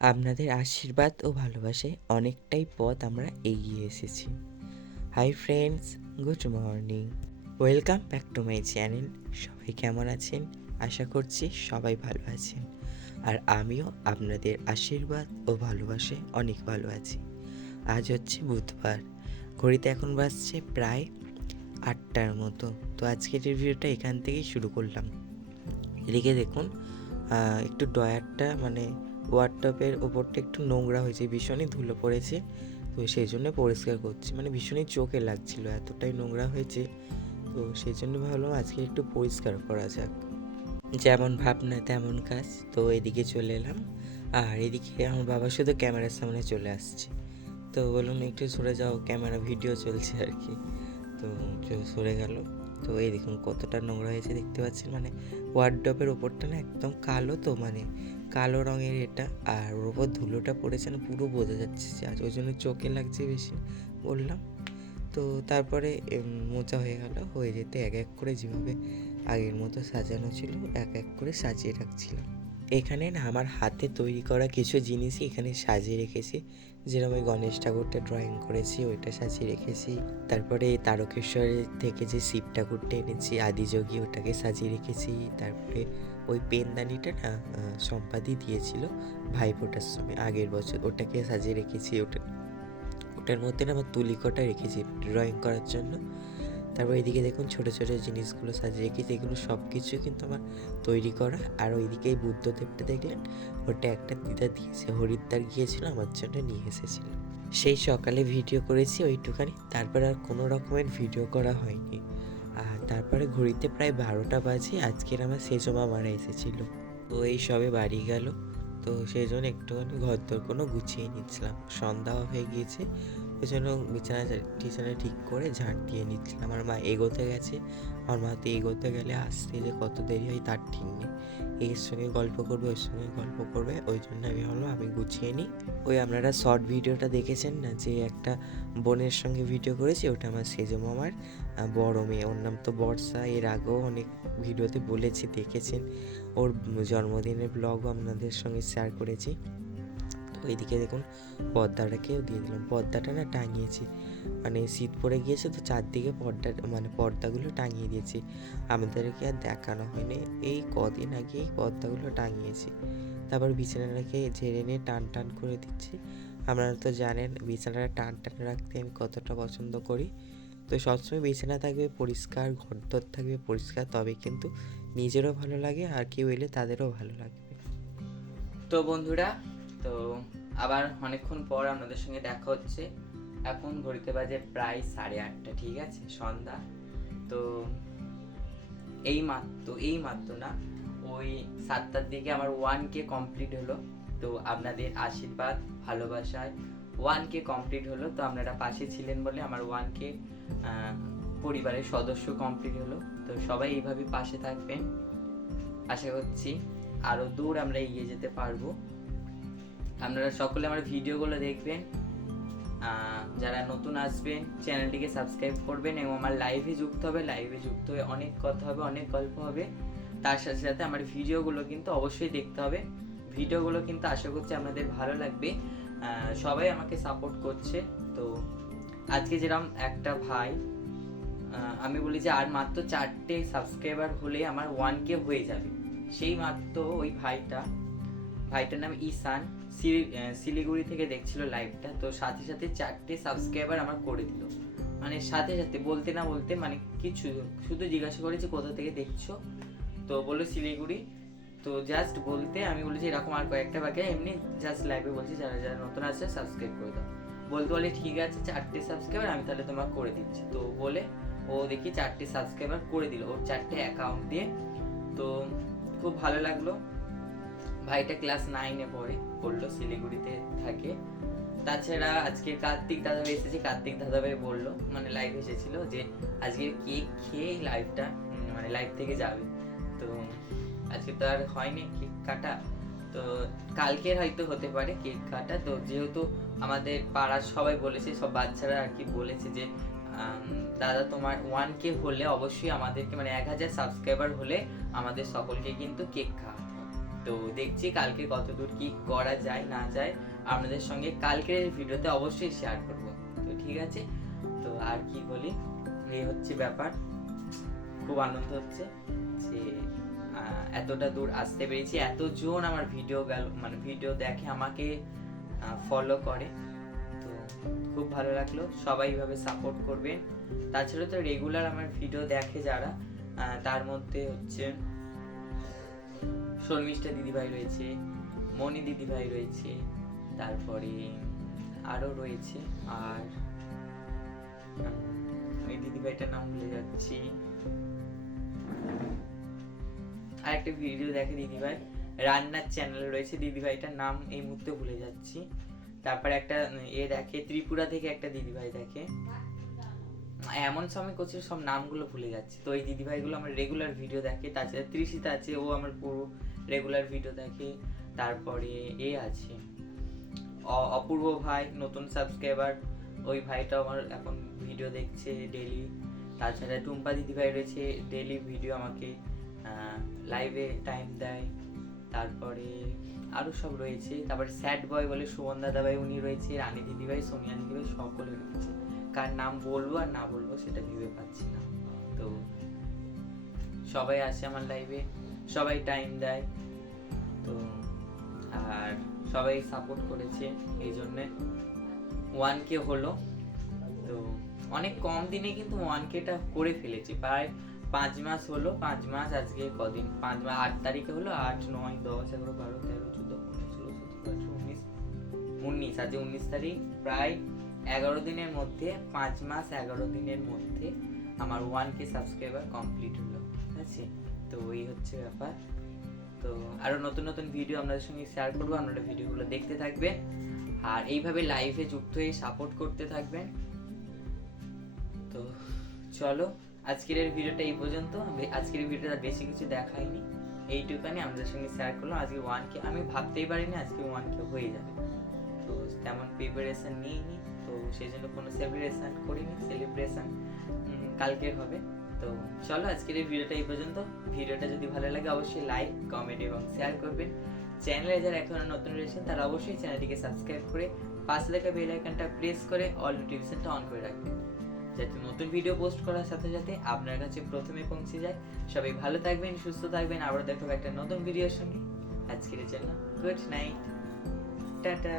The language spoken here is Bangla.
আপনাদের আশীর্বাদ ও ভালোবাসায় অনেকটাই পথ আমরা এগিয়ে এসেছি। Hi friends, good morning, welcome back to my channel. সবাই কেমন আছেন? আশা করছি সবাই ভালো আছেন, আর আমিও আপনাদের আশীর্বাদ ও ভালোবাসায় অনেক ভালো আছি। আজ হচ্ছে বুধবার, ঘড়িতে এখন বাজছে প্রায় 8টার মতো। তো আজকের রিভিউটা এখান থেকেই শুরু করলাম। এদিকে দেখুন, একটু ড্রয়ারটা ওয়ার্ডটপের ওপরটা একটু নোংরা হয়েছে, ভীষণই ধুলো পড়েছে। তো সেই জন্য পরিষ্কার করছি, ভীষণই চোখে লাগছিল, এতটাই নোংরা হয়েছে। তো সেই জন্য ভাবলাম আজকে একটু পরিষ্কার করা যাক। যেমন ভাবনা তেমন কাজ। তো এদিকে চলে এলাম, আর এদিকে আমার বাবা শুধু ক্যামেরার সামনে চলে আসছে। তো বললাম একটু সরে যাও, ক্যামেরা ভিডিও চলছে আর কি। তো সরে গেল। তো এই দেখুন কতটা নোংরা হয়েছে, দেখতে পাচ্ছেন। ওয়ার্ডরোবের ওপরটা না একদম কালো, তো কালো রঙের এটা, আর ওর ওপর ধুলোটা পড়েছে না, পুরো বোঝা যাচ্ছে যে আজ, ওই জন্য চোখে লাগছে বেশি বললাম। তো তারপরে মোচা হয়ে যেতে এক এক করে যেভাবে আগের মতো সাজানো ছিল এক এক করে সাজিয়ে রাখছিলাম। এখানে না আমার হাতে তৈরি করা কিছু জিনিসই এখানে সাজিয়ে রেখেছি। যেরকম ওই গণেশ ঠাকুরটা ড্রয়িং করেছি, ওইটা সাজিয়ে রেখেছি। তারপরে তারকেশ্বরের থেকে যে শিব ঠাকুরটা এনেছি আদিযোগী, ওটাকে সাজিয়ে রেখেছি। তারপরে ওই পেনদানিটা না সম্পাদি দিয়েছিল ভাইফোঁটার সময় আগের বছর, ওটাকে সাজিয়ে রেখেছি। ওটার মধ্যে না আমার তুলিকটা রেখেছি ড্রয়িং করার জন্য। তারপর এদিকে দেখুন ছোটো ছোটো জিনিসগুলো সাজিয়ে রেখেছি, এগুলো সব কিছু কিন্তু আমার তৈরি করা। আর ওইদিকে এই বুদ্ধদেবটা দেখলেন, ওটা একটা দিদা দিয়েছে, হরিদ্বার গিয়েছিল আমার জন্য নিয়ে এসেছিল। সেই সকালে ভিডিও করেছি ওইটুখানি, তারপর আর কোনো রকমের ভিডিও করা হয়নি। আর তারপরে ঘড়িতে প্রায় 12টা বাজে, আজকের আমার সেজো মামারা এসেছিলো। তো এই সবে বাড়ি গেল, তো সেই জন্য একটুখানি ঘরদোর কোনো গুছিয়ে নিচ্ছিলাম। সন্ধ্যাও হয়ে গিয়েছে, ওই জন্য বিছানা ঠিক করে ঝাঁট দিয়ে নিচ্ছিলাম। আমার মা এগোতে গেছে, আমার মা তো এগোতে গেলে আসতে যে কত দেরি হয় তার ঠিক নেই। এর সঙ্গে গল্প করবে, ওর সঙ্গে গল্প করবে, ওই জন্য আমি ভাবলাম আমি গুছিয়ে নিই। ওই আপনারা শর্ট ভিডিওটা দেখেছেন না, যে একটা বোনের সঙ্গে ভিডিও করেছি, ওটা আমার সেজো মামার বড় মেয়ে, ওর নাম তো বর্ষা। এর আগেও অনেক ভিডিওতে বলেছি, দেখেছেন। ওর জন্মদিনের ব্লগও আপনাদের সঙ্গে শেয়ার করেছি। তো এইদিকে দেখুন পর্দাটাকেও দিয়ে দিলাম, পর্দাটা না টাঙিয়েছি, শীত পড়ে গিয়েছে তো চারদিকে পর্দাগুলো টাঙিয়ে দিয়েছি। আমাদেরকে আর দেখানো হয়নি, এই কদিন আগে এই পর্দাগুলো টাঙিয়েছি। তারপর বিছানাটাকে ঝেড়ে নিয়ে টান টান করে দিচ্ছি। আপনারা তো জানেন বিছানাটা টান টান রাখতে আমি কতটা পছন্দ করি। তো সবসময় বিছানা থাকবে পরিষ্কার, ঘরদোর থাকবে পরিষ্কার, তবে কিন্তু নিজেরও ভালো লাগে আর কেউ এলে তাদেরও ভালো লাগবে। তো বন্ধুরা, তো আবার অনেকক্ষণ পর আপনাদের সঙ্গে দেখা হচ্ছে। এখন ঘড়িতে বাজে প্রায় 8:30, ঠিক আছে, সন্ধ্যা। তো এই মাত্র না, ওই 7টার দিকে আমার 1K কমপ্লিট হলো। তো আপনাদের আশীর্বাদ ভালোবাসায় 1K কমপ্লিট হলো। তো আপনারা পাশে ছিলেন বলে আমার 1K পরিবারের সদস্য কমপ্লিট হলো। তো সবাই এইভাবে পাশে থাকবেন, আশা করছি আরও দূর আমরা এগিয়ে যেতে পারবো। আপনারা সকলে আমার ভিডিওগুলো দেখবেন, যারা নতুন আসবেন চ্যানেলটিকে সাবস্ক্রাইব করবেন এবং আমার লাইভে যুক্ত হয়ে অনেক কথা হবে, অনেক গল্প হবে। তার সাথে সাথে আমার ভিডিওগুলো কিন্তু অবশ্যই দেখতে হবে। ভিডিওগুলো কিন্তু আশা করছি আপনাদের ভালো লাগবে। সবাই আমাকে সাপোর্ট করছে। তো আজকে যেরকম একটা ভাই, আমি বলি যে আর মাত্র 4টে সাবস্ক্রাইবার হলে আমার 1K হয়ে যাবে। সেই মাত্র ওই ভাইটার নাম ঈশান, শিলিগুড়ি থেকে দেখছিল লাইভটা। তো সাথে সাথে 4টে সাবস্ক্রাইবার আমার করে দিল, সাথে সাথে, বলতে না বলতে, কিছু শুধু জিজ্ঞাসা করেছি কোথা থেকে দেখছো, তো বললো শিলিগুড়ি। তো জাস্ট বলতে আমি বলেছি এরকম আর কয়েকটা বাকি, এমনি জাস্ট লাইভে বলছি যারা যারা নতুন আছে সাবস্ক্রাইব করে দাও। বলে ঠিক আছে 4টে সাবস্ক্রাইবার আমি তাহলে তোমাকে করে দিচ্ছি। তো বলে ও দেখি 4টে সাবস্ক্রাইবার করে দিল ওর 4টে অ্যাকাউন্ট দিয়ে। তো খুব ভালো লাগলো। ভাইটা ক্লাস 9-এ পড়লো, শিলিগুড়িতে থাকে। তাছাড়া আজকে কার্তিক দাদাভাই এসেছে, কার্তিক দাদাভাই বললো, লাইভ এসেছিল, যে আজকে কেক খেয়ে লাইভটা লাইভ থেকে যাবে। তো আজকে তো আর হয়নি কেক কাটা, তো কালকের হয়তো হতে পারে কেক কাটা। তো যেহেতু আমাদের পাড়ার সবাই বলেছে, সব বাচ্চারা আর কি বলেছে যে দাদা তোমার 1K হলে অবশ্যই আমাদেরকে 1000 সাবস্ক্রাইবার হলে আমাদের সকলকে কিন্তু কেক খাওয়াতে হবে। তো দেখছি কালকে কতদূর কি করা যায় না যায় আপনাদের সঙ্গে কালকের ভিডিওতে অবশ্যই শেয়ার করব। তো ঠিক আছে, তো আর কি বলি, এই হচ্ছে ব্যাপার। খুব আনন্দ হচ্ছে যে এতটা দূর আসতে পেরেছি, এতজন আমার ভিডিও গেল মানে ভিডিও দেখে, আমাকে ফলো করে। তো খুব ভালো লাগলো, সবাই এইভাবে সাপোর্ট করবেন। তাছাড়া তো রেগুলার আমার ভিডিও দেখে যারা, তার মধ্যে হচ্ছে শর্মিষ্ঠা দিদিভাই রয়েছে, মনি দিদিভাই রয়েছে, তারপরে আরও রয়েছে, আর ওই দিদিভাইটার নাম ভুলে যাচ্ছি। আর একটা ভিডিও দেখে দিদিভাই, রান্নার চ্যানেল রয়েছে, দিদিভাইটার নাম এই মুহূর্তে ভুলে যাচ্ছি। তারপরে একটা দেখে ত্রিপুরা থেকে একটা দিদিভাই দেখে, এমন সময় করছে সব নামগুলো ভুলে যাচ্ছে। তো এই দিদিভাইগুলো আমার রেগুলার ভিডিও দেখে। তাছাড়া তৃষিতা আছে, ও আমার পুরো রেগুলার ভিডিও দেখে। তারপরে আছে অপূর্ব ভাই, নতুন সাবস্ক্রাইবার, ওই ভাইটাও আমার এখন ভিডিও দেখছে ডেলি। তাছাড়া টুম্পা দিদিভাই রয়েছে, ডেলি ভিডিও আমাকে লাইভে টাইম দেয়। তারপরে আরও সব রয়েছে। তারপরে স্যাড বয় বলে সুমন দাদাভাই, উনি রয়েছে, রানী দিদিভাই, সোনিয়া দিদিভাই, সকলে রয়েছে। কার নাম বলবো আর না বলবো সেটা ভেবে পাচ্ছি না। তো সবাই আসে আমার লাইভে, সবাই টাইম দেয়, তো আর সবাই সাপোর্ট করেছে, এই জন্যে 1K হলো। তো অনেক কম দিনে কিন্তু 1Kটা করে ফেলেছি, প্রায় 5 মাস হলো। 5 মাস আজকে কদিন, 5 মাস 8 তারিখে হলো, 8, 9, 10, 11, 12, 13, 14, 15, 16, 17, 18, 19, আজকে 19 তারিখ। প্রায় 11 দিনের মধ্যে, 5 মাস 11 দিনের মধ্যে আমার 1K সাবস্ক্রাইবার কমপ্লিট হলো। ঠিক আছে, তো এই হচ্ছে ব্যাপার। তো আরো নতুন নতুন ভিডিও আপনাদের সঙ্গে শেয়ার করবো, আপনারা ভিডিওগুলো দেখতে থাকবেন আর এইভাবে লাইভে যুক্ত হয়ে সাপোর্ট করতে থাকবেন। তো চলো, আজকের এই ভিডিওটা এই পর্যন্ত। আজকের ভিডিওটা বেশি কিছু দেখাইনি, এইটুকানি আপনাদের সঙ্গে শেয়ার করলাম। আজকে 1K আমি ভাবতেই পারিনি আজকে 1K হয়ে যাবে। তো তেমন প্রিপারেশন নিইনি, তো সেই জন্য কোনো সেলিব্রেশন করিনি। সেলিব্রেশন কালকে হবে। তো চলো, আজকের এই ভিডিওটা এই পর্যন্ত। ভিডিওটা যদি ভালো লাগে অবশ্যই লাইক, কমেন্ট এবং শেয়ার করবেন। চ্যানেলে যারা এখনো নতুন রয়েছেন তারা অবশ্যই চ্যানেলটিকে সাবস্ক্রাইব করে পাশে থাকা বেল আইকনটা প্রেস করে অল নোটিফিকেশনটা অন করে রাখবেন, যাতে নতুন ভিডিও পোস্ট করার সাথে সাথে আপনার কাছে প্রথমে পৌঁছে যায়। সবাই ভালো থাকবেন, সুস্থ থাকবেন। আবার দেখো একটা নতুন ভিডিওর সঙ্গে। আজকের জন্য গুড নাইট, টাটা।